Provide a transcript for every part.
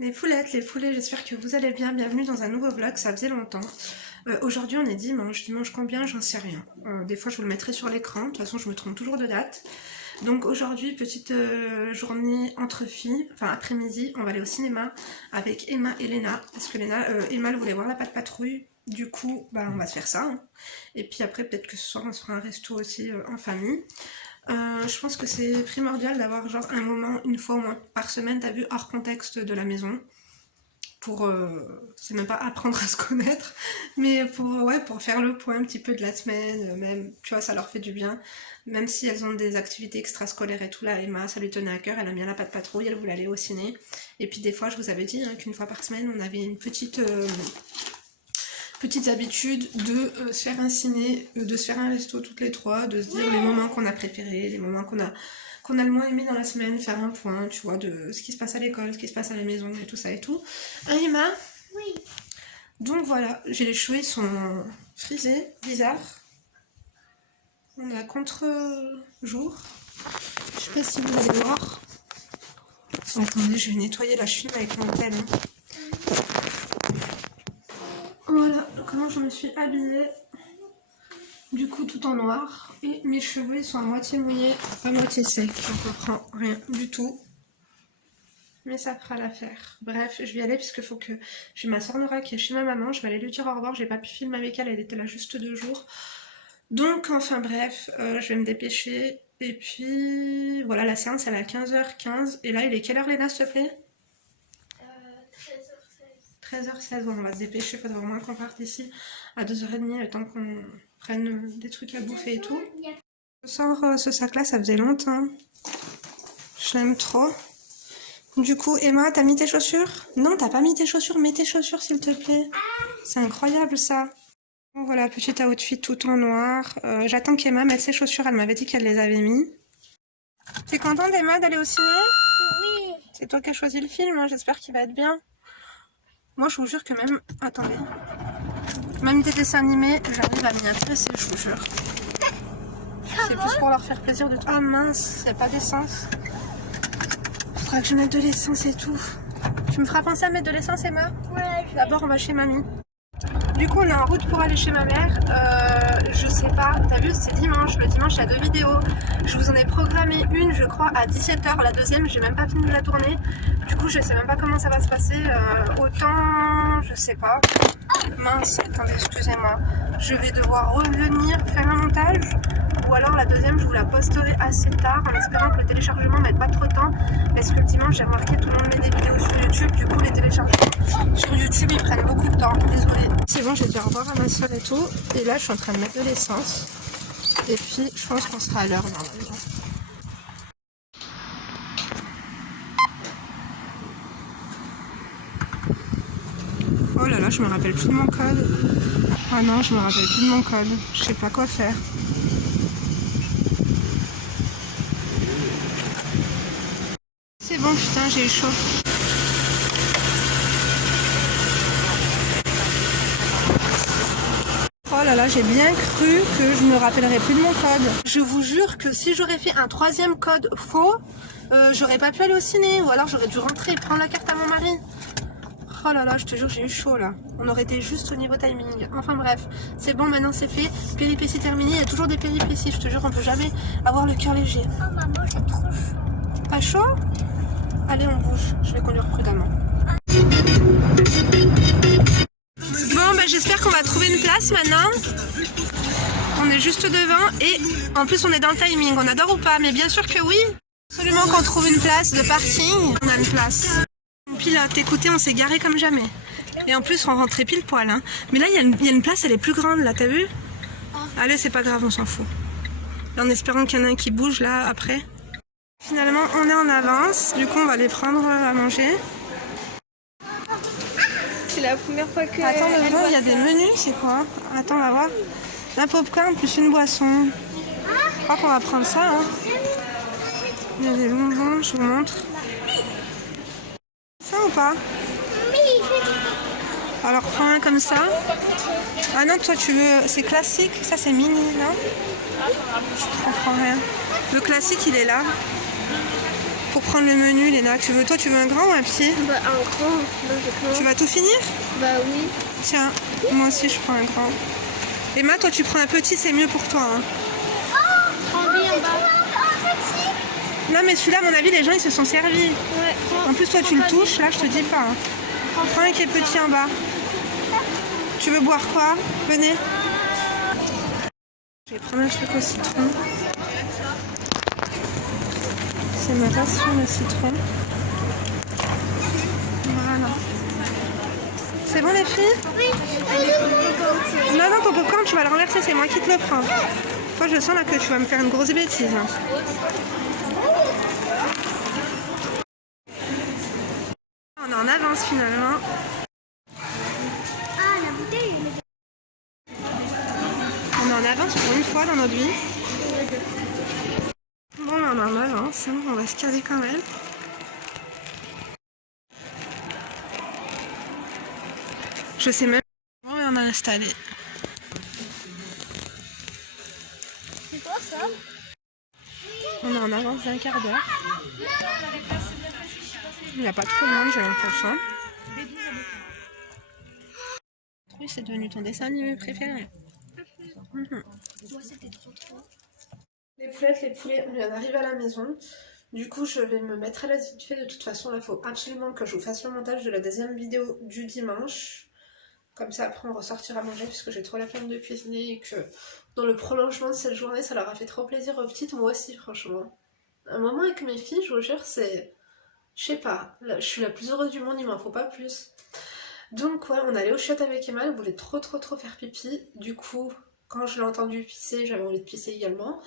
Les poulettes, les poulets, j'espère que vous allez bien. Bienvenue dans un nouveau vlog, ça faisait longtemps. Aujourd'hui on est dimanche. Dimanche combien? J'en sais rien. Des fois je vous le mettrai sur l'écran, de toute façon je me trompe toujours de date. Donc aujourd'hui, petite journée entre filles, enfin après-midi, on va aller au cinéma avec Emma et Léna. Parce que Emma elle voulait voir la Patte Patrouille. Du coup, bah, on va se faire ça. Hein. Et puis après, peut-être que ce soir on se fera un resto aussi en famille. Je pense que c'est primordial d'avoir genre un moment, une fois au moins par semaine, t'as vu, hors contexte de la maison. Pour, c'est même pas apprendre à se connaître, mais pour faire le point un petit peu de la semaine, même, tu vois, ça leur fait du bien. Même si elles ont des activités extrascolaires et tout, là, Emma, ça lui tenait à cœur, elle aime bien la Patte Patrouille, elle voulait aller au ciné. Et puis des fois, je vous avais dit hein, qu'une fois par semaine, on avait une petite habitude de se faire un ciné, de se faire un resto toutes les trois, de se dire les moments qu'on a préférés, les moments qu'on a le moins aimé dans la semaine, faire un point, tu vois, de ce qui se passe à l'école, ce qui se passe à la maison et tout ça et tout. Hein, Emma? Oui. Donc voilà, j'ai les cheveux, ils sont frisés, bizarres. On est à contre-jour. Je sais pas si vous allez voir. Attendez, je vais nettoyer la cheville avec mon tel. Voilà comment je me suis habillée. Du coup tout en noir. Et mes cheveux ils sont à moitié mouillés, à moitié secs. Je ne comprends rien du tout. Mais ça fera l'affaire. Bref, je vais y aller puisque faut que... J'ai ma soeur Nora qui est chez ma maman. Je vais aller lui dire au revoir. J'ai pas pu filmer avec elle. Elle était là juste 2 jours. Donc enfin bref, je vais me dépêcher. Et puis voilà, la séance elle est à 15h15. Et là il est quelle heure Léna s'il te plaît? 13h16, bon, on va se dépêcher, il faudra au moins qu'on parte ici à 2h30, le temps qu'on prenne des trucs à bouffer et tout. Je sors ce sac là, ça faisait longtemps. Je l'aime trop. Du coup, Emma, t'as mis tes chaussures? Non, t'as pas mis tes chaussures, mets tes chaussures s'il te plaît. C'est incroyable ça. Bon, voilà, petit outfit tout en noir. J'attends qu'Emma mette ses chaussures, elle m'avait dit qu'elle les avait mis. T'es contente Emma d'aller au ciné? Oui. C'est toi qui as choisi le film, hein, j'espère qu'il va être bien. Moi je vous jure que même... Attendez. Même des dessins animés, j'arrive à m'y intéresser, je vous jure. C'est plus pour leur faire plaisir de... Ah mince, y a pas d'essence. Faudra que je mette de l'essence et tout. Tu me feras penser à mettre de l'essence Emma? Ouais. D'abord on va chez mamie. Du coup on est en route pour aller chez ma mère. Je sais pas, t'as vu c'est dimanche. Le dimanche il y a 2 vidéos. Je vous en ai programmé une je crois à 17h. La deuxième j'ai même pas fini de la tourner. Du coup je sais même pas comment ça va se passer. Autant je sais pas. Mince, attendez excusez-moi. Je vais devoir revenir faire un montage. Ou alors la deuxième je vous la posterai assez tard en espérant que le téléchargement ne mette pas trop de temps. Parce que le dimanche j'ai remarqué tout le monde met des vidéos sur YouTube. Du coup les téléchargements sur YouTube ils prennent beaucoup de temps. Désolée. C'est bon, j'ai dit au revoir à ma soeur et tout. Et là je suis en train de mettre de l'essence. Et puis je pense qu'on sera à l'heure normalement. Oh là là, je me rappelle plus de mon code. Ah non, je me rappelle plus de mon code. Je sais pas quoi faire. C'est bon, putain, j'ai eu chaud. Oh là là, j'ai bien cru que je me rappellerais plus de mon code. Je vous jure que si j'aurais fait un 3e code faux, j'aurais pas pu aller au ciné. Ou alors j'aurais dû rentrer et prendre la carte à mon mari. Oh là là, je te jure, j'ai eu chaud là. On aurait été juste au niveau timing. Enfin bref, c'est bon, maintenant c'est fait. Péripéties terminées. Il y a toujours des péripéties. Je te jure, on peut jamais avoir le cœur léger. Oh maman, j'ai trop chaud. Pas chaud? Allez, on bouge. Je vais conduire prudemment. Bon, bah j'espère qu'on va trouver une place maintenant. On est juste devant et en plus on est dans le timing. On adore ou pas? Mais bien sûr que oui. Absolument qu'on trouve une place de parking. On a une place. Pilote, écoutez, on s'est garé comme jamais. Et en plus, on rentrait pile poil. Hein. Mais là, il y a une place, elle est plus grande, là, t'as vu? Allez, c'est pas grave, on s'en fout. Et en espérant qu'il y en a un qui bouge, là, après. Finalement, on est en avance. Du coup, on va les prendre à manger. C'est la première fois que... Attends, devant, il y a des menus, c'est quoi? Attends, on va voir. Un popcorn plus une boisson. Je crois qu'on va prendre ça. Hein. Il y a des bonbons, je vous montre. Ça ou pas? Oui. Alors prends un comme ça. Ah non, toi tu veux... C'est classique, ça c'est mini, non? Je comprends rien. Le classique il est là. Pour prendre le menu, Léna, toi tu veux un grand ou un petit? Bah, un grand. Logiquement. Tu vas tout finir? Bah oui. Tiens, moi aussi je prends un grand. Emma, toi tu prends un petit, c'est mieux pour toi. Hein. Prends bien en bas. Non mais celui-là, à mon avis, les gens ils se sont servis. Ouais, En plus, toi tu le touches, là je te dis pas. Hein. Prends un qui est petit en bas. Tu veux boire quoi? Venez. Je vais prendre un truc au citron. C'est ma ration de citron. Voilà. C'est bon les filles? Oui. Non, ton popcorn, tu vas le renverser, c'est moi qui te le prends. Toi, je sens là que tu vas me faire une grosse bêtise. Hein. On est en avance finalement. Ah, la bouteille. On est en avance pour une fois dans notre vie. Bon, on est en avance, hein. On va se caler quand même. Je sais même pas comment on a installé. C'est quoi ça? On est en avance d'un quart d'heure. Il n'y a pas trop de monde, j'ai l'impression. Oui, c'est devenu ton dessin animé préféré. Moi, c'était trop. Les poulettes, les poulets, on vient d'arriver à la maison. Du coup, je vais me mettre à la vite fait. De toute façon, là, il faut absolument que je vous fasse le montage de la deuxième vidéo du dimanche. Comme ça, après, on ressortira manger puisque j'ai trop la flemme de cuisiner et que dans le prolongement de cette journée, ça leur a fait trop plaisir aux petites. Moi aussi, franchement. Un moment avec mes filles, je vous jure, c'est... Je sais pas, là, je suis la plus heureuse du monde, il m'en faut pas plus. Donc, ouais, on allait au chiottes avec Emma, elle voulait trop faire pipi. Du coup, quand je l'ai entendu pisser, j'avais envie de pisser également.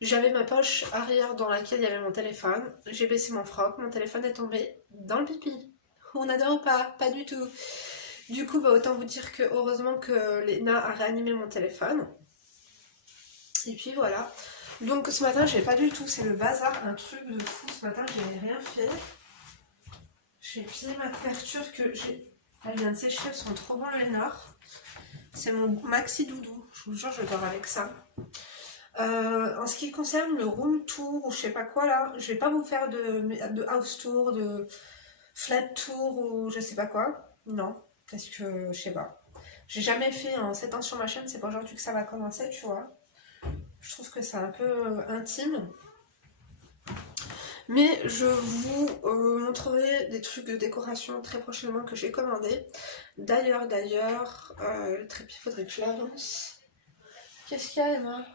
J'avais ma poche arrière dans laquelle il y avait mon téléphone. J'ai baissé mon froc, mon téléphone est tombé dans le pipi. On n'adore pas du tout. Du coup, bah, autant vous dire que heureusement que Léna a réanimé mon téléphone. Et puis voilà. Donc ce matin, j'ai pas du tout, c'est le bazar, un truc de fou. Ce matin, j'ai rien fait. J'ai plié ma couverture que j'ai. Elle vient de sécher, elles sont trop bons le Nord. C'est mon maxi doudou. Je vous jure, je dors avec ça. En ce qui concerne le room tour ou je sais pas quoi là, je vais pas vous faire de house tour, de flat tour ou je sais pas quoi. Non, parce que je sais pas. J'ai jamais fait en 7 ans sur ma chaîne, c'est pas aujourd'hui que ça va commencer, tu vois. Je trouve que c'est un peu intime. Mais je vous montrerai des trucs de décoration très prochainement que j'ai commandé. D'ailleurs, le trépied, faudrait que je l'avance. Qu'est-ce qu'il y a, Emma?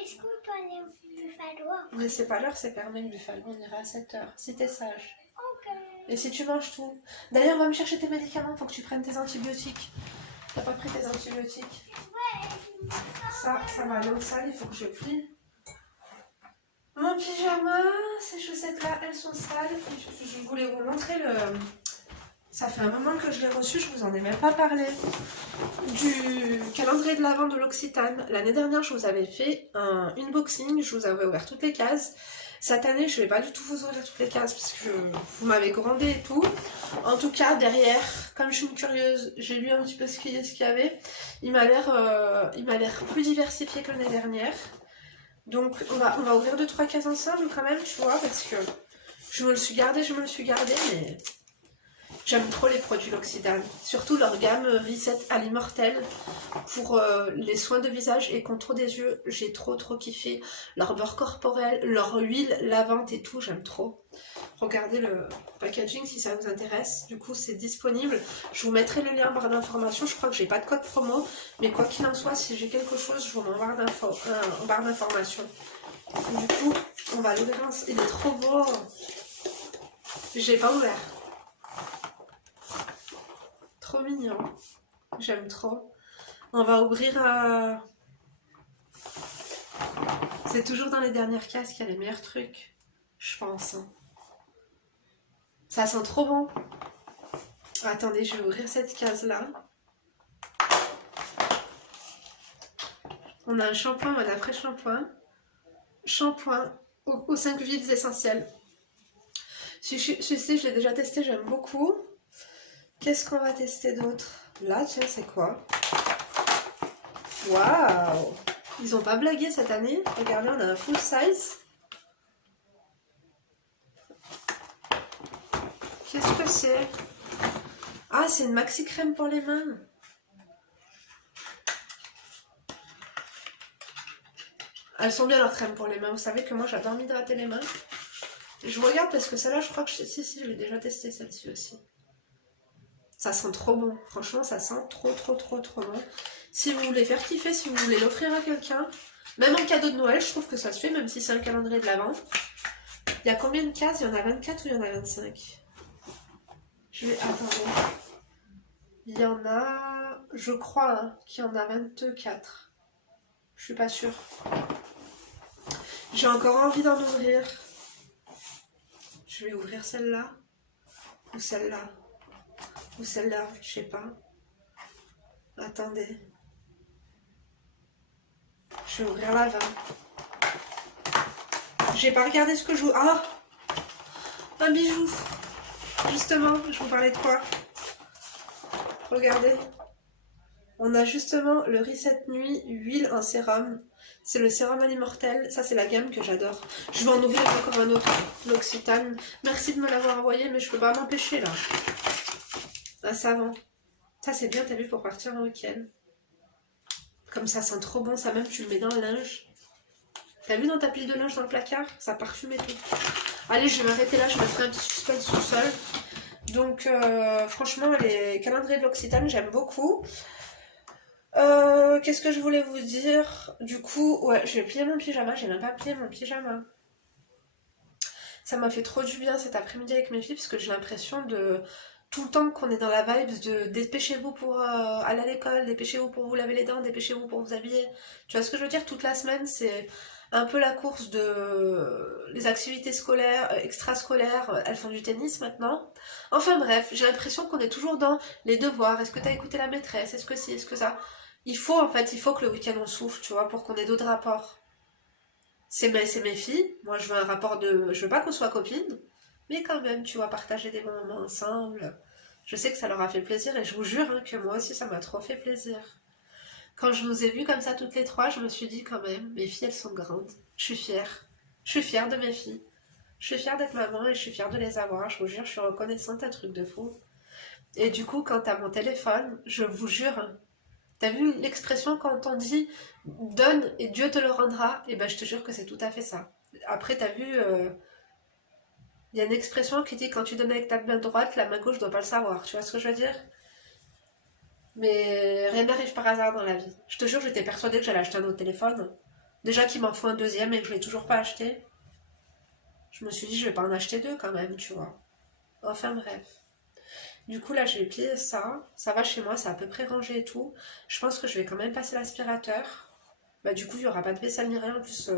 Est-ce qu'on peut aller au Buffalo? Mais c'est pas l'heure, c'est fermé le Buffalo, on ira à 7h, si t'es sage. Ok. Et si tu manges tout. D'ailleurs, va me chercher tes médicaments, faut que tu prennes tes antibiotiques. T'as pas pris tes antibiotiques? Ça va aller au sale, il faut que je plie. Mon pyjama, ces chaussettes-là, elles sont sales. Je voulais vous montrer le... Ça fait un moment que je l'ai reçu, je vous en ai même pas parlé. Du calendrier de l'Avent de l'Occitane. L'année dernière, je vous avais fait un unboxing, je vous avais ouvert toutes les cases. Cette année, je vais pas du tout vous ouvrir toutes les cases parce que vous m'avez grondé et tout. En tout cas, derrière, comme je suis une curieuse, j'ai lu un petit peu ce qu'il y avait. Il m'a l'air plus diversifié que l'année dernière. Donc, on va ouvrir 2-3 cases ensemble quand même, tu vois, parce que je me le suis gardé, mais... J'aime trop les produits L'Occitane, surtout leur gamme Reset à l'immortel pour les soins de visage et contour des yeux. J'ai trop kiffé leur beurre corporel, leur huile lavante et tout, j'aime trop. Regardez le packaging si ça vous intéresse, du coup c'est disponible. Je vous mettrai le lien en barre d'information, je crois que j'ai pas de code promo, mais quoi qu'il en soit, si j'ai quelque chose, je vous mets en barre d'information. Du coup, on va l'ouvrir, il est trop beau. J'ai pas ouvert. Trop mignon, j'aime trop. On va ouvrir, c'est toujours dans les dernières cases qu'il y a les meilleurs trucs, je pense. Ça sent trop bon. Attendez, je vais ouvrir cette case là. On a un shampoing mode après shampoing. Shampoing aux 5 huiles essentielles. Celui-ci je l'ai déjà testé, j'aime beaucoup. Qu'est-ce qu'on va tester d'autre? Là, tiens, c'est quoi? Waouh! Ils ont pas blagué cette année. Regardez, on a un full size. Qu'est-ce que c'est? Ah, c'est une maxi crème pour les mains. Elles sont bien leurs crèmes pour les mains. Vous savez que moi j'adore m'hydrater les mains. Je regarde parce que celle-là, je crois que si, je l'ai déjà testée celle-ci aussi. Ça sent trop bon. Franchement, ça sent trop bon. Si vous voulez faire kiffer, si vous voulez l'offrir à quelqu'un, même en cadeau de Noël, je trouve que ça se fait, même si c'est un calendrier de l'Avent. Il y a combien de cases? Il y en a 24 ou il y en a 25? Je vais... Attendez. Il y en a... Je crois hein, qu'il y en a 24. Je suis pas sûre. J'ai encore envie d'en ouvrir. Je vais ouvrir celle-là. Ou celle-là. Ou celle-là, je sais pas. Attendez. Je vais ouvrir la 20. J'ai pas regardé ce que je... Ah, un bijou. Justement, je vous parlais de quoi? Regardez. On a justement le Reset Nuit huile en sérum. C'est le sérum à l'immortel. Ça, c'est la gamme que j'adore. Je vais en ouvrir encore un autre. L'Occitane. Merci de me l'avoir envoyé, mais je peux pas m'empêcher là. Un savon. Ça, c'est bien, t'as vu, pour partir en week-end. Comme ça sent trop bon. Ça, même, tu le mets dans le linge. T'as vu dans ta pile de linge dans le placard? Ça parfume et tout. Allez, je vais m'arrêter là. Je me ferai un petit suspense tout seul. Donc, franchement, les calendriers de l'Occitane, j'aime beaucoup. Qu'est-ce que je voulais vous dire? Du coup, ouais, je vais plier mon pyjama. J'ai même pas plié mon pyjama. Ça m'a fait trop du bien cet après-midi avec mes filles parce que j'ai l'impression de tout le temps qu'on est dans la vibe de dépêchez-vous pour aller à l'école, dépêchez-vous pour vous laver les dents, dépêchez-vous pour vous habiller. Tu vois ce que je veux dire? Toute la semaine, c'est un peu la course de les activités scolaires, extrascolaires. Elles font du tennis maintenant. Enfin bref, j'ai l'impression qu'on est toujours dans les devoirs. Est-ce que t'as écouté la maîtresse? Est-ce que si? Est-ce que ça? Il faut que le week-end on souffle, tu vois, pour qu'on ait d'autres rapports. C'est mes filles. Moi, je veux un rapport de... Je veux pas qu'on soit copines. Mais quand même, tu vois, partager des moments ensemble. Je sais que ça leur a fait plaisir. Et je vous jure hein, que moi aussi, ça m'a trop fait plaisir. Quand je nous ai vues comme ça toutes les trois, je me suis dit quand même, mes filles, elles sont grandes. Je suis fière. Je suis fière de mes filles. Je suis fière d'être maman et je suis fière de les avoir. Je vous jure, je suis reconnaissante, un truc de fou. Et du coup, quand t'as mon téléphone, je vous jure... hein, t'as vu l'expression quand on dit donne et Dieu te le rendra? Et ben je te jure que c'est tout à fait ça. Après t'as vu, y a une expression qui dit quand tu donnes avec ta main droite, la main gauche doit pas le savoir. Tu vois ce que je veux dire? Mais rien n'arrive par hasard dans la vie. Je te jure, j'étais persuadée que j'allais acheter un autre téléphone. Déjà qu'il m'en faut un deuxième et que je l'ai toujours pas acheté. Je me suis dit je vais pas en acheter deux quand même, tu vois. Enfin bref. Du coup, là, je vais plier ça. Ça va chez moi, c'est à peu près rangé et tout. Je pense que je vais quand même passer l'aspirateur. Bah, du coup, il n'y aura pas de vaisselle ni rien. En plus,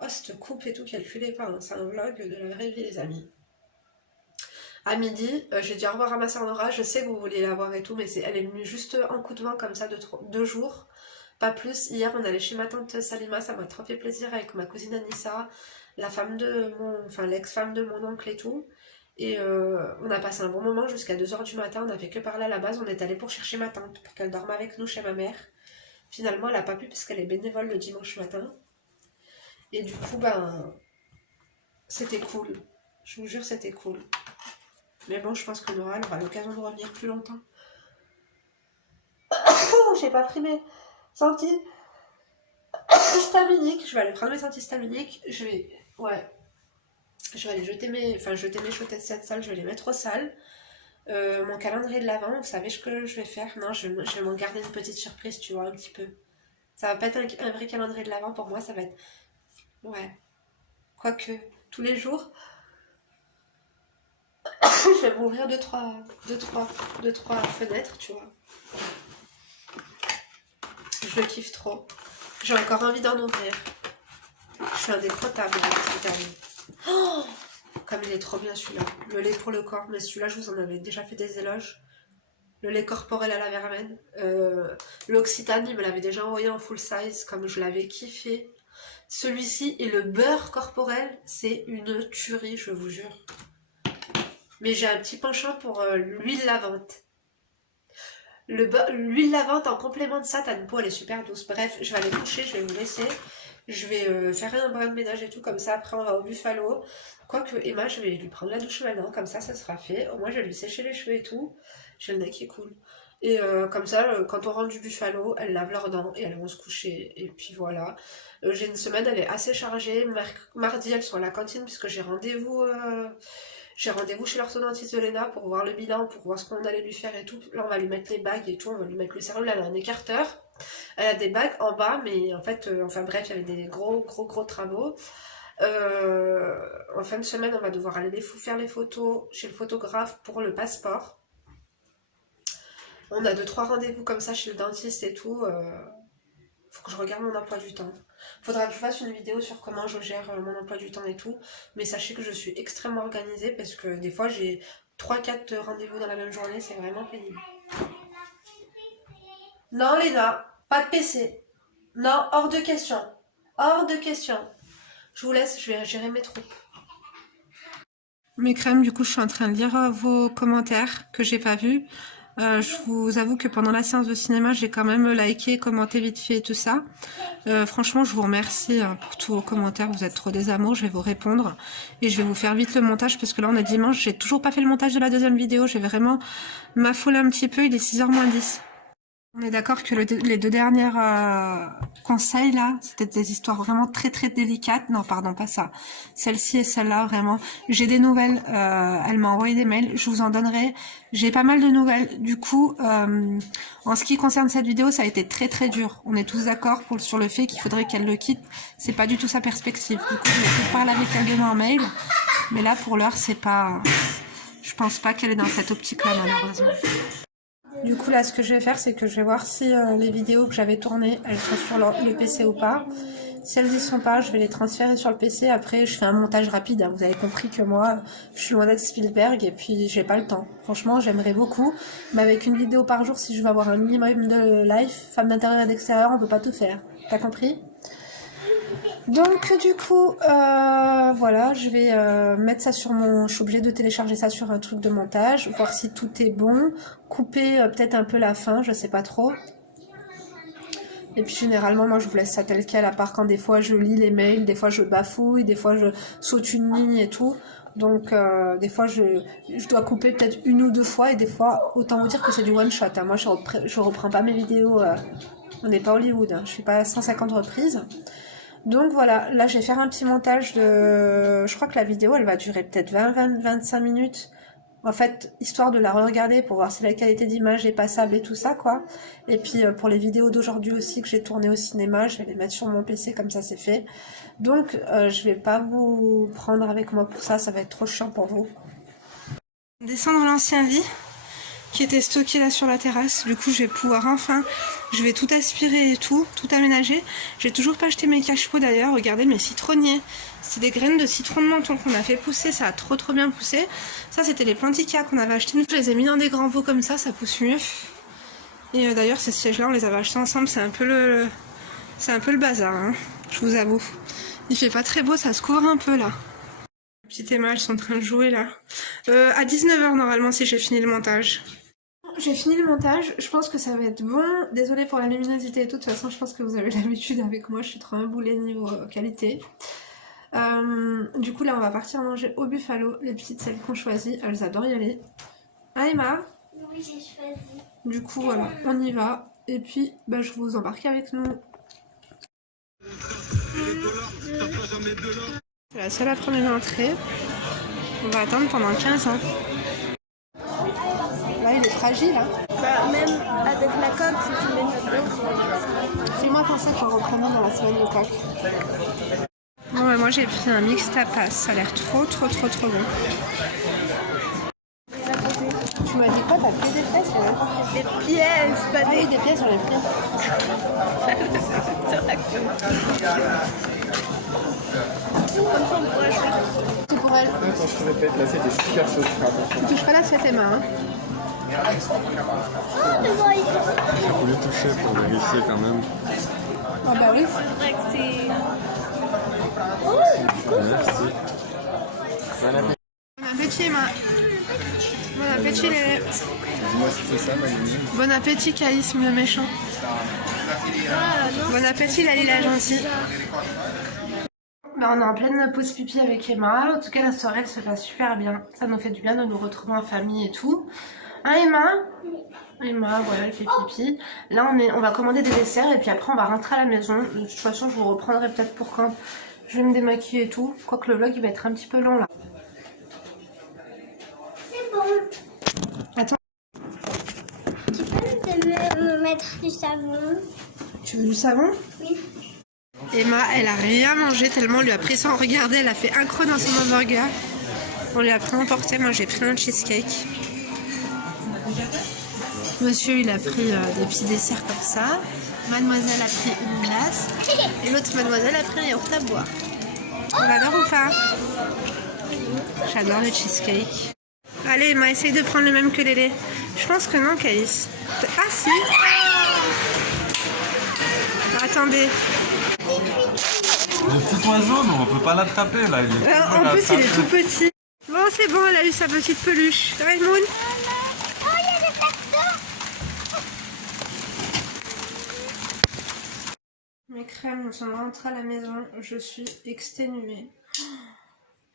oh, cette coupe et tout, calculez pas. Hein. C'est un vlog de la vraie vie, les amis. À midi, j'ai dit au revoir à ma soeur Nora. Je sais que vous vouliez la voir et tout, mais elle est venue juste en coup de vent comme ça, 2 jours. Pas plus. Hier, on allait chez ma tante Salima. Ça m'a trop fait plaisir avec ma cousine Anissa, la femme de enfin, l'ex-femme de mon oncle et tout. Et on a passé un bon moment jusqu'à 2h du matin, on n'a fait que parler à la base, on est allé pour chercher ma tante, pour qu'elle dorme avec nous chez ma mère. Finalement, elle n'a pas pu parce qu'elle est bénévole le dimanche matin. Et du coup, ben, c'était cool. Je vous jure, c'était cool. Mais bon, je pense que Nora, elle aura l'occasion de revenir plus longtemps. J'ai pas pris mes antihistaminiques. Je vais aller prendre mes antihistaminiques. Je vais aller jeter mes choquettes de cette salle, je vais les mettre aux salles. Mon calendrier de l'Avent, vous savez ce que je vais faire? Non, je vais m'en garder une petite surprise, tu vois, un petit peu. Ça va pas être un vrai calendrier de l'Avent, pour moi, ça va être... Ouais. Quoique, tous les jours, je vais m'ouvrir deux, trois fenêtres, tu vois. Je le kiffe trop. J'ai encore envie d'en ouvrir. Je suis indécrottable avec cette année. Oh, comme il est trop bien celui-là. Le lait pour le corps, mais celui-là, je vous en avais déjà fait des éloges. Le lait corporel à la verveine. L'Occitane, il me l'avait déjà envoyé en full size, comme je l'avais kiffé. Celui-ci et le beurre corporel, c'est une tuerie, je vous jure. Mais j'ai un petit penchant pour l'huile lavante. L'huile lavante, en complément de ça, t'as une peau, elle est super douce. Bref, je vais aller coucher, je vais vous laisser. Je vais faire un brin de ménage et tout, comme ça après on va au Buffalo. Quoique Emma, je vais lui prendre la douche maintenant, comme ça sera fait. Au moins je vais lui sécher les cheveux et tout. J'ai le nez qui coule. Et comme ça, quand on rentre du Buffalo, elles lavent leurs dents et elles vont se coucher. Et puis voilà. J'ai une semaine, elle est assez chargée. Mardi, elles sont à la cantine puisque j'ai rendez-vous chez l'orthodontiste de Léna pour voir le bilan, pour voir ce qu'on allait lui faire et tout. Là, on va lui mettre les bagues et tout, on va lui mettre le sérieux. Là, elle a un écarteur. Elle a des bagues en bas, mais en fait, enfin bref, il y avait des gros travaux. En fin de semaine, on va devoir aller faire les photos chez le photographe pour le passeport. On a 2-3 rendez-vous comme ça chez le dentiste et tout. Faut que je regarde mon emploi du temps. Faudra que je fasse une vidéo sur comment je gère mon emploi du temps et tout. Mais sachez que je suis extrêmement organisée parce que des fois j'ai 3-4 rendez-vous dans la même journée, c'est vraiment pénible. Non Léna, pas de PC. Non, hors de question. Hors de question. Je vous laisse, je vais gérer mes troupes. Mes crèmes, du coup je suis en train de lire vos commentaires que j'ai pas vus. Je vous avoue que pendant la séance de cinéma, j'ai quand même liké, commenté vite fait et tout ça. Franchement, je vous remercie pour tous vos commentaires. Vous êtes trop des amours. Je vais vous répondre et je vais vous faire vite le montage parce que là, on est dimanche. J'ai toujours pas fait le montage de la deuxième vidéo. J'ai vraiment m'affolé un petit peu. Il est 6h moins 10. On est d'accord que les 2 dernières conseils là, c'était des histoires vraiment très délicates. Non, pardon, pas ça. Celle-ci et celle-là, vraiment. J'ai des nouvelles. Elle m'a envoyé des mails. Je vous en donnerai. J'ai pas mal de nouvelles. Du coup, en ce qui concerne cette vidéo, ça a été très dur. On est tous d'accord sur le fait qu'il faudrait qu'elle le quitte. C'est pas du tout sa perspective. Du coup, je vais essayer de parler avec elle demain en mail. Mais là, pour l'heure, c'est pas... Je pense pas qu'elle est dans cette optique-là, malheureusement. Du coup, là, ce que je vais faire, c'est que je vais voir si les vidéos que j'avais tournées, elles sont sur le PC ou pas. Si elles y sont pas, je vais les transférer sur le PC. Après, je fais un montage rapide. Hein. Vous avez compris que moi, je suis loin d'être Spielberg et puis j'ai pas le temps. Franchement, j'aimerais beaucoup. Mais avec une vidéo par jour, si je veux avoir un minimum de life, femme d'intérieur et d'extérieur, on peut pas tout faire. T'as compris ? Donc du coup, voilà, je vais mettre ça sur mon... Je suis obligée de télécharger ça sur un truc de montage, voir si tout est bon, couper peut-être un peu la fin, je sais pas trop. Et puis généralement, moi je vous laisse ça tel quel, à part quand des fois je lis les mails, des fois je bafouille, des fois je saute une ligne et tout. Donc des fois je dois couper peut-être 1 ou 2 fois et des fois, autant vous dire que c'est du one shot. Hein. Moi je reprends pas mes vidéos, on n'est pas Hollywood, hein. Je fais pas 150 reprises. Donc voilà, là je vais faire un petit montage de... Je crois que la vidéo elle va durer peut-être 20-25 minutes. En fait, histoire de la re-regarder pour voir si la qualité d'image est passable et tout ça quoi. Et puis pour les vidéos d'aujourd'hui aussi que j'ai tournées au cinéma, je vais les mettre sur mon PC comme ça c'est fait. Donc je vais pas vous prendre avec moi pour ça, ça va être trop chiant pour vous. Descendre l'ancien lit qui était stocké là sur la terrasse. Du coup, je vais pouvoir enfin... Je vais tout aspirer et tout aménager. J'ai toujours pas acheté mes cache-pots d'ailleurs. Regardez mes citronniers. C'est des graines de citron de menthon qu'on a fait pousser. Ça a trop bien poussé. Ça, c'était les plantes Ikea qu'on avait achetés. Je les ai mis dans des grands pots comme ça pousse mieux. Et d'ailleurs, ces sièges-là, on les avait achetés ensemble. C'est un peu le bazar, hein, je vous avoue. Il fait pas très beau, ça se couvre un peu là. Petite Emma, elles sont en train de jouer là. À 19h normalement si j'ai fini le montage. J'ai fini le montage, je pense que ça va être bon. Désolée pour la luminosité et tout, de toute façon je pense que vous avez l'habitude avec moi, je suis trop imboulée niveau qualité. Du coup là on va partir manger au Buffalo, les petites celles qu'on choisit, elles adorent y aller. Ah Emma? Oui, j'ai choisi. Du coup voilà, on y va. Et puis bah, je vous embarque avec nous. C'est la seule à prendre une entrée. On va attendre pendant 15 ans. Là, il est fragile, hein. Bah, même avec la coque, si tu mets dedans. Fais-moi penser qu'on reprendra dans la semaine de Pâques. Bon, bah, moi, j'ai pris un mix tapas. Ça a l'air trop bon. Tu m'as dit quoi? T'as pris des fesses, là? Des pièces, pas des... Oui, des pièces, j'en ai pris. Comme ça, on pourrait faire. C'est pour elle. Quand je te répète, là c'était super chaud. Tu touches pas l'assiette, Emma, hein. J'ai voulu toucher pour vérifier quand même. Ah bah oui. C'est vrai que c'est... Merci. Bon appétit, Emma. Bon appétit, les... Dis-moi si c'est ça, ma ligne. Bon appétit, Caïsme le méchant. non. Bon appétit la Lila gentille. On est en pleine pause pipi avec Emma. En tout cas, la soirée elle se passe super bien. Ça nous fait du bien de nous retrouver en famille et tout. Hein, Emma? Emma, voilà, elle fait pipi. Là, on va commander des desserts et puis après, on va rentrer à la maison. De toute façon, je vous reprendrai peut-être pour quand je vais me démaquiller et tout. Quoique le vlog, il va être un petit peu long là. C'est bon. Attends. Tu peux me mettre du savon? Tu veux du savon? Oui. Emma, elle a rien mangé tellement on lui a pris sans regarder. Elle a fait un creux dans son hamburger. On lui a pris emporté. Moi, j'ai pris un cheesecake. Monsieur, il a pris des petits desserts comme ça. Mademoiselle a pris une glace. Et l'autre mademoiselle a pris un yaourt à boire. On l'adore ou pas? J'adore le cheesecake. Allez, Emma, essaye de prendre le même que Lélé. Je pense que non, Caïs. Ah, si. Attendez. Le petit oiseau, mais on peut pas l'attraper là. En plus, il est tout petit. Bon, c'est bon, elle a eu sa petite peluche. Raymond? Oh, il y a des tracteurs. Mes crèmes, nous sommes rentrés à la maison. Je suis exténuée.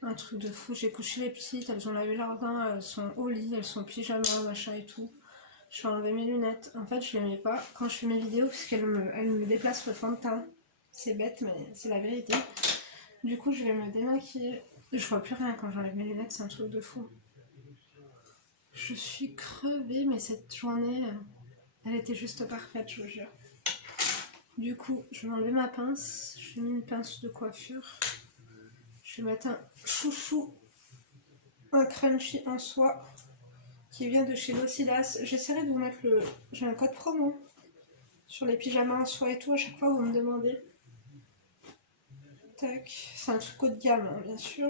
Un truc de fou. J'ai couché les petites, elles ont lavé leur bain, elles sont au lit, elles sont pyjama, machin et tout. Je vais enlever mes lunettes. En fait, je les mets pas quand je fais mes vidéos parce qu'elles me déplacent le fond de teint. C'est bête, mais c'est la vérité. Du coup, je vais me démaquiller. Je vois plus rien quand j'enlève mes lunettes, c'est un truc de fou. Je suis crevée, mais cette journée, elle était juste parfaite, je vous jure. Du coup, je vais enlever ma pince. Je vais mettre une pince de coiffure. Je vais mettre un chouchou, un crunchy en soie qui vient de chez Locidas. J'essaierai de vous mettre le... J'ai un code promo sur les pyjamas en soie et tout. À chaque fois, vous me demandez. Tac. C'est un truc haut de gamme, hein, bien sûr.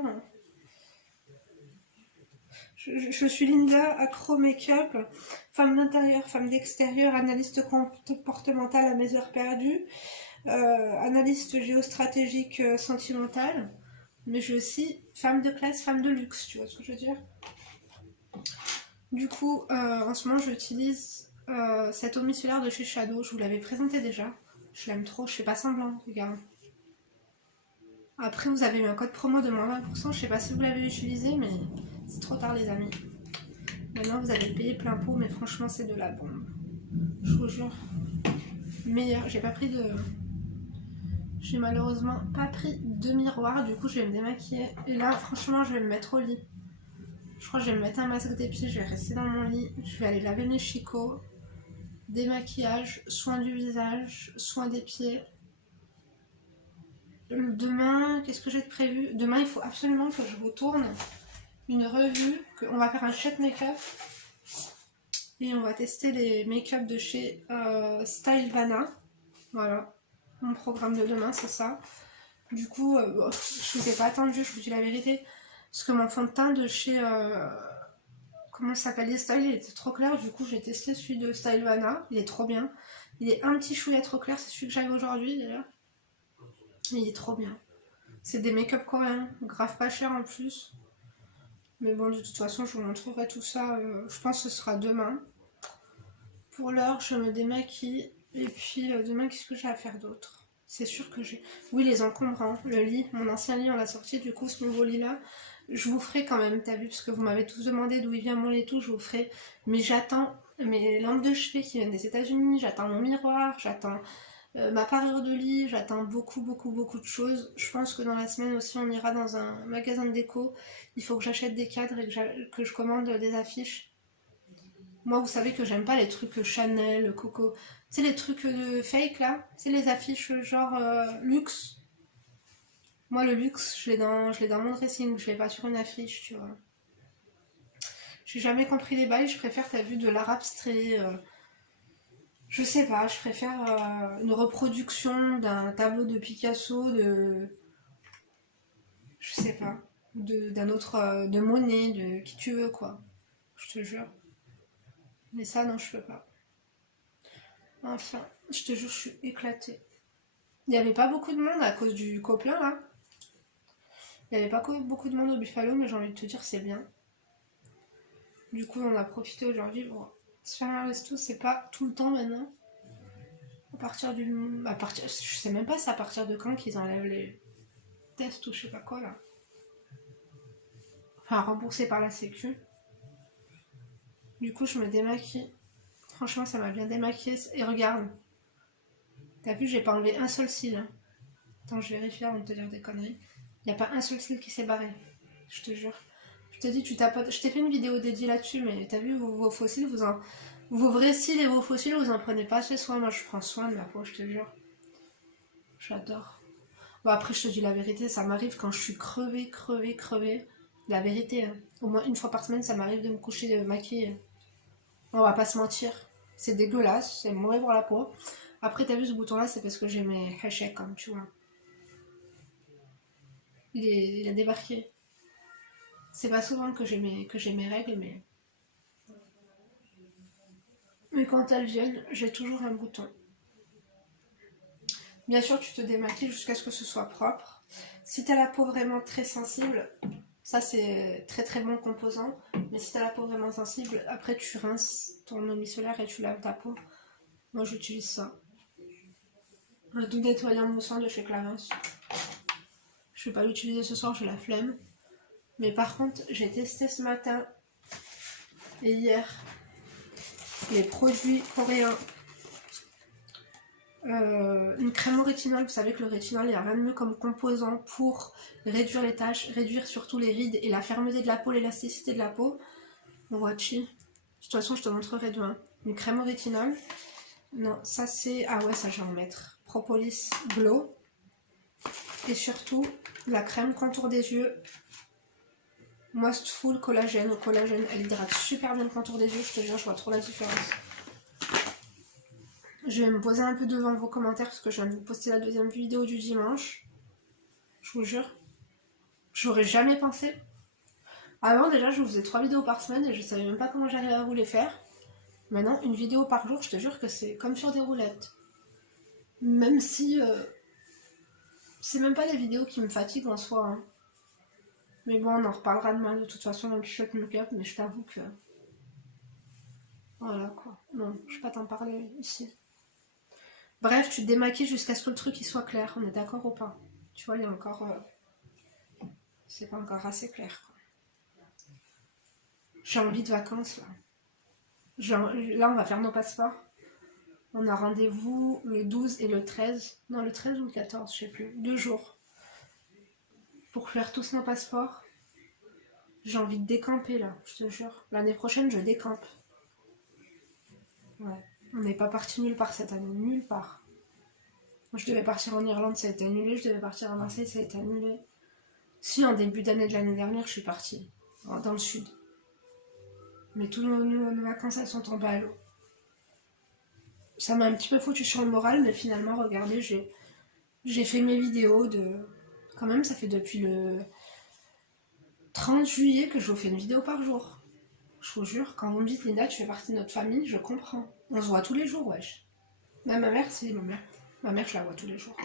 Je suis Linda, accro make-up, femme d'intérieur, femme d'extérieur, analyste comportementale à mes heures perdues, analyste géostratégique sentimentale, mais je suis aussi femme de classe, femme de luxe, tu vois ce que je veux dire? Du coup, en ce moment, j'utilise cette eau micellaire de chez Shadow. Je vous l'avais présenté déjà. Je l'aime trop, je fais pas semblant, regarde. Après, vous avez eu un code promo de moins 20%. Je sais pas si vous l'avez utilisé, mais c'est trop tard, les amis. Maintenant, vous allez payer plein pot, mais franchement, c'est de la bombe. Je vous jure. Meilleur. J'ai pas pris de... J'ai malheureusement pas pris de miroir. Du coup, je vais me démaquiller. Et là, franchement, je vais me mettre au lit. Je crois que je vais me mettre un masque des pieds, je vais rester dans mon lit, je vais aller laver mes chicots, démaquillage, soin du visage, soin des pieds. Demain, qu'est-ce que j'ai de prévu? Demain, il faut absolument que je vous tourne une revue, on va faire un check make-up et on va tester les make-up de chez Stylevana. Voilà, mon programme de demain, c'est ça. Du coup, je vous ai pas attendu, je vous dis la vérité, parce que mon fond de teint de chez... comment ça s'appelle, les styles, il était trop clair, du coup j'ai testé celui de Stylevana, il est trop bien. Il est un petit chouïa trop clair, c'est celui que j'avais aujourd'hui d'ailleurs. Il est trop bien. C'est des make-up coréens, grave pas cher en plus. Mais bon, de toute façon, je vous montrerai tout ça, je pense que ce sera demain. Pour l'heure, je me démaquille. Et puis demain, qu'est-ce que j'ai à faire d'autre? C'est sûr que j'ai... Oui, les encombrants, le lit, mon ancien lit, on l'a sorti, du coup, ce nouveau lit-là. Je vous ferai quand même, t'as vu, parce que vous m'avez tous demandé d'où il vient mon lit et tout, je vous ferai. Mais j'attends mes lampes de chevet qui viennent des États-Unis, j'attends mon miroir, j'attends ma parure de lit, j'attends beaucoup de choses. Je pense que dans la semaine aussi, on ira dans un magasin de déco. Il faut que j'achète des cadres et que je commande des affiches. Moi, vous savez que j'aime pas les trucs Chanel, Coco. Tu sais, les trucs de fake là, c'est les affiches genre luxe. Moi, le luxe, je l'ai dans mon dressing, je l'ai pas sur une affiche, tu vois. J'ai jamais compris les bails, je préfère, t'as vu, de l'art abstrait. Je sais pas, je préfère une reproduction d'un tableau de Picasso, de... Je sais pas. D'un autre... de Monet, de qui tu veux, quoi. Je te jure. Mais ça, non, je peux pas. Enfin, je te jure, je suis éclatée. Il n'y avait pas beaucoup de monde à cause du Coplin, là. Il n'y avait pas beaucoup de monde au Buffalo, mais j'ai envie de te dire, c'est bien. Du coup, on a profité aujourd'hui pour se faire un resto. C'est pas tout le temps maintenant. Je sais même pas c'est à partir de quand qu'ils enlèvent les tests ou je sais pas quoi là. Enfin, remboursé par la sécu. Du coup, je me démaquille. Franchement, ça m'a bien démaquillée. Et regarde. T'as vu, j'ai pas enlevé un seul cil. Hein. Attends, je vérifie avant de te dire des conneries. Y a pas un seul cil qui s'est barré. Je te jure. Je te dis, tu tapotes. Je t'ai fait une vidéo dédiée là-dessus, mais t'as vu, vos faux cils, vos vrais cils et vos faux cils, vous en prenez pas assez soin. Moi, je prends soin de ma peau, je te jure. J'adore. Bon, après, je te dis la vérité, ça m'arrive quand je suis crevée. La vérité, hein. Au moins une fois par semaine, ça m'arrive de me coucher maquillée. On va pas se mentir. C'est dégueulasse, c'est mauvais pour la peau. Après, t'as vu ce bouton-là, c'est parce que j'ai mes hashtags, comme tu vois. Il a débarqué. C'est pas souvent que j'ai mes règles, mais quand elles viennent, j'ai toujours un bouton. Bien sûr, tu te démaquilles jusqu'à ce que ce soit propre. Si t'as la peau vraiment très sensible, ça c'est très bon composant. Mais si t'as la peau vraiment sensible, après tu rinces ton eau micellaire et tu laves ta peau. Moi j'utilise ça. Un doux nettoyant moussant de chez Clarins. Je vais pas l'utiliser ce soir, j'ai la flemme. Mais par contre, j'ai testé ce matin et hier les produits coréens. Une crème au rétinol, vous savez que le rétinol, il n'y a rien de mieux comme composant pour réduire les taches, réduire surtout les rides et la fermeté de la peau, l'élasticité de la peau. Bon, voici. De toute façon, je te montrerai demain. Une crème au rétinol. Non, ça c'est... Ah ouais, ça je vais en mettre. Propolis Glow. Et surtout, la crème contour des yeux. Moist Full Collagène. Au collagène, elle hydrate super bien le contour des yeux. Je te jure, je vois trop la différence. Je vais me poser un peu devant vos commentaires parce que je viens de vous poster la deuxième vidéo du dimanche. Je vous jure. J'aurais jamais pensé. Avant déjà je vous faisais 3 vidéos par semaine et je savais même pas comment j'arrivais à vous les faire. Maintenant une vidéo par jour, je te jure que c'est comme sur des roulettes. Même si c'est même pas des vidéos qui me fatiguent en soi. Hein. Mais bon, on en reparlera demain de toute façon dans le shot make-up, mais je t'avoue que... Voilà quoi. Non, je vais pas t'en parler ici. Bref, tu te démaquilles jusqu'à ce que le truc il soit clair, on est d'accord ou pas? Tu vois, il y a encore... c'est pas encore assez clair, quoi. J'ai envie de vacances, là. Là, on va faire nos passeports. On a rendez-vous le 12 et le 13. Non, le 13 ou le 14, je sais plus. 2 jours. Pour faire tous nos passeports. J'ai envie de décamper, là, je te jure. L'année prochaine, je décampe. Ouais. On n'est pas parti nulle part cette année, nulle part. Moi, je devais partir en Irlande, ça a été annulé. Je devais partir à Marseille, ça a été annulé. Si, en début d'année de l'année dernière, je suis partie. Dans le sud. Mais toutes nos vacances, elles sont tombées à l'eau. Ça m'a un petit peu foutu sur le moral, mais finalement, regardez, j'ai fait mes vidéos de... Quand même, ça fait depuis le 30 juillet que je vous fais une vidéo par jour. Je vous jure, quand vous me dites, Linda, tu fais partie de notre famille, je comprends. On se voit tous les jours, wesh. Même ma mère, si, ma mère, je la vois tous les jours.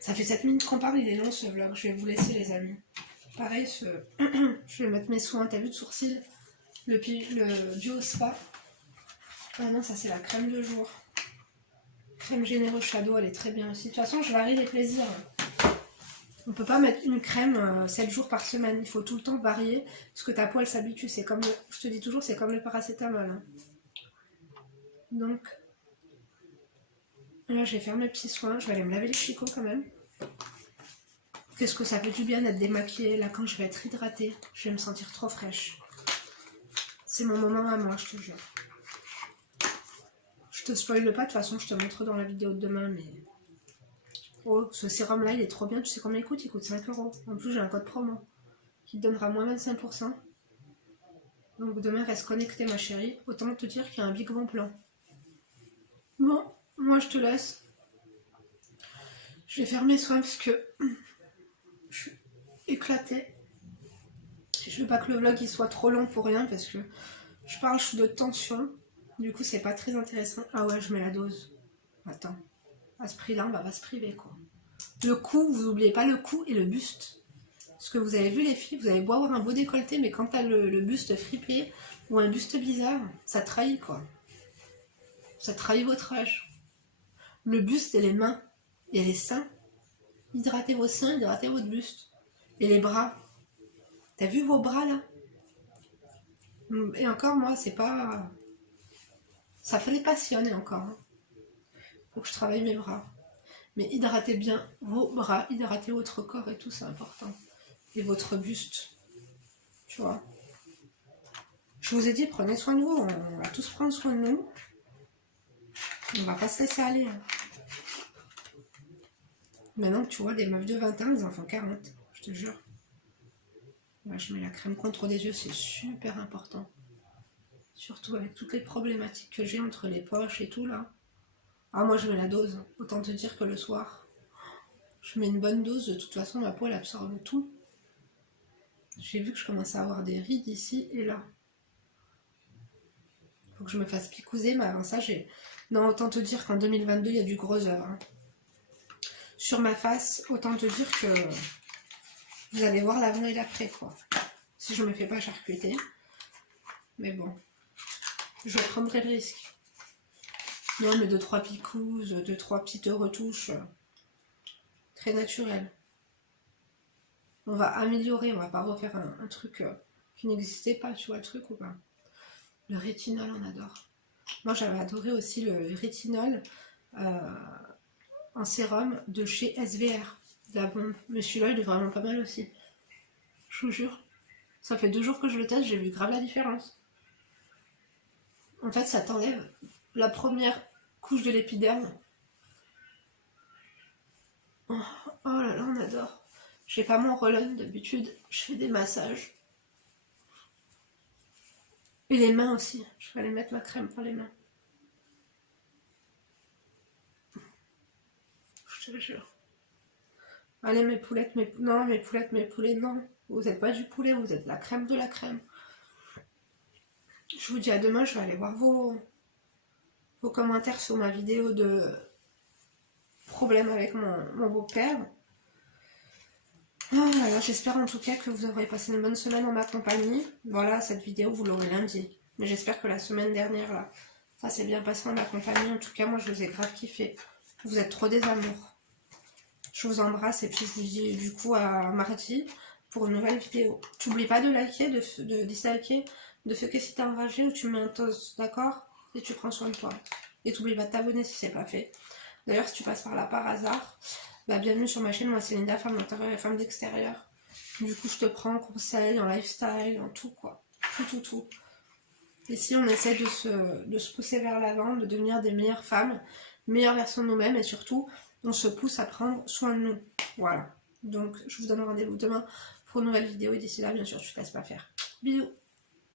Ça fait 7 minutes qu'on parle, il est long ce vlog. Je vais vous laisser, les amis. Pareil, je vais mettre mes soins, t'as vu, de sourcils. Le duo spa. Ah non, ça c'est la crème de jour. Crème Généreux Shadow, elle est très bien aussi. De toute façon, je varie les plaisirs. On peut pas mettre une crème 7 jours par semaine. Il faut tout le temps varier. Parce que ta peau, elle s'habitue. C'est comme je te dis toujours, c'est comme le paracétamol. Hein. Donc, là, je vais faire mes petits soins. Je vais aller me laver le chicot quand même. Qu'est-ce que ça fait du bien d'être démaquillée. Là, quand je vais être hydratée, je vais me sentir trop fraîche. C'est mon moment à moi, je te jure. Je te spoile pas, de toute façon, je te montre dans la vidéo de demain, mais... Oh, ce sérum-là, il est trop bien. Tu sais combien il coûte? Il coûte 5 €. En plus, j'ai un code promo qui te donnera moins 25%. Donc demain, reste connecté, ma chérie. Autant te dire qu'il y a un big bon plan. Bon, moi, je te laisse. Je vais faire mes soins parce que je suis éclatée. Je veux pas que le vlog il soit trop long pour rien parce que je parle de tension. Du coup, c'est pas très intéressant. Ah ouais, je mets la dose. Attends. À ce prix-là, on va pas se priver, quoi. Le cou, vous n'oubliez pas le cou et le buste. Parce que vous avez vu, les filles, vous avez beau avoir un beau décolleté, mais quand t'as le buste fripé ou un buste bizarre, ça trahit, quoi. Ça trahit votre âge. le buste et les mains et les seins. Hydratez vos seins, hydratez votre buste. Et les bras. T'as vu vos bras là? Et encore, moi, c'est pas... Ça fait les passionner encore. Hein. Faut que je travaille mes bras. Mais hydratez bien vos bras, hydratez votre corps et tout, c'est important. Et votre buste. Tu vois. Je vous ai dit, prenez soin de vous. On va tous prendre soin de nous. On va pas se laisser aller. Hein. Maintenant, tu vois, des meufs de 20 ans, ils en font 40. Je te jure. Là, je mets la crème contre les yeux, c'est super important. Surtout avec toutes les problématiques que j'ai entre les poches et tout, là. Ah, moi, je mets la dose. Autant te dire que le soir, je mets une bonne dose. De toute façon, ma peau, elle absorbe tout. J'ai vu que je commençais à avoir des rides ici et là. Faut que je me fasse picouser, mais avant ça, j'ai... Non, autant te dire qu'en 2022, il y a du gros œuvre. Hein. Sur ma face, autant te dire que vous allez voir l'avant et l'après, quoi. Si je me fais pas charcuter. Mais bon, je prendrai le risque. Non, mais 2-3 picouses, 2-3 petites retouches très naturelles. On va améliorer, on va pas refaire un truc qui n'existait pas, tu vois le truc ou pas? Le rétinol, on adore. Moi, j'avais adoré aussi le rétinol en sérum de chez SVR, de la bombe. Mais celui-là, il est vraiment pas mal aussi. Je vous jure. Ça fait 2 jours que je le teste, j'ai vu grave la différence. En fait, ça t'enlève la première couche de l'épiderme. Oh là là, on adore. J'ai pas mon roll-on d'habitude, je fais des massages. Et les mains aussi, je vais aller mettre ma crème pour les mains. Je te jure. Allez mes poulettes, non mes poulettes, mes poulets, non. Vous n'êtes pas du poulet, vous êtes la crème de la crème. Je vous dis à demain, je vais aller voir vos commentaires sur ma vidéo de problème avec mon beau-père. Oh là là, j'espère en tout cas que vous aurez passé une bonne semaine en ma compagnie. Voilà, cette vidéo, vous l'aurez lundi. Mais j'espère que la semaine dernière, là, ça s'est bien passé en ma compagnie. En tout cas, moi, je vous ai grave kiffé. Vous êtes trop des amours. Je vous embrasse et puis je vous dis du coup à mardi pour une nouvelle vidéo. T'oublies pas de liker, de disliker, de faire si t'es enragé ou tu mets un toast, d'accord? Et tu prends soin de toi. Et t'oublies pas de t'abonner si c'est pas fait. D'ailleurs, si tu passes par là par hasard, bah bienvenue sur ma chaîne, moi c'est Linda, femme d'intérieur et femme d'extérieur. Du coup, je te prends en conseil, en lifestyle, en tout quoi. Tout. Ici, on essaie de se pousser vers l'avant, de devenir des meilleures femmes, meilleures versions de nous-mêmes et surtout, on se pousse à prendre soin de nous. Voilà. Donc, je vous donne rendez-vous demain pour une nouvelle vidéo et d'ici là, bien sûr, tu ne te laisses pas faire. Bisous.